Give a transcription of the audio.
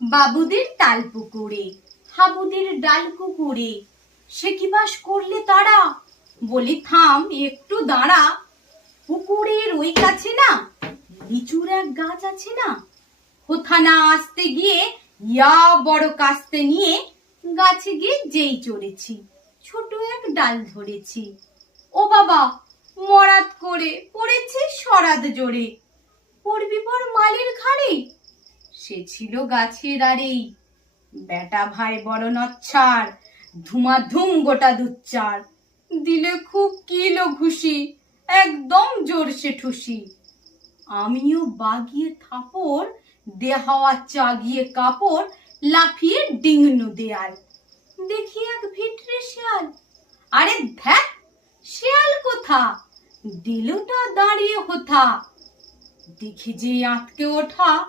বাবুদের তাল পুকুরে হাবুদের ডাল কুকুরে সে কি বাস করলে তারা। বলি থাম একটু দাঁড়া, পুকুরের ওই কাছে না লিচুর এক গাছ আছে না, কোথা না আসতে গিয়ে ইয়া বড় কাস্তে নিয়ে গাছে গিয়ে যেই চড়েছি ছোট এক ডাল ধরেছি। ও বাবা মরাত করে পড়েছে সরাদ জোরে, পড়বি পর মালের ঘাড়ে। সে ছিল গাছের আড়েই, বেটা ভাই বড় নচ্ছার, ধুমাধুম গোটা দুচ্চার, দিলে খুব কিলো ঘুষি, একদম জোরসে ঠুসি। আমিও বাগিয়ে থাপড়, দেহাওয়া চাগিয়ে কাপড়, লাফিয়ে ডিঙনু দেয়াল। দেখি এক ভিটরে শেয়াল, আরে ধ্যাক শেয়াল কোথা, দিলটা দাঁড়িয়ে হোথা। দেখি যে আঁতকে ওঠা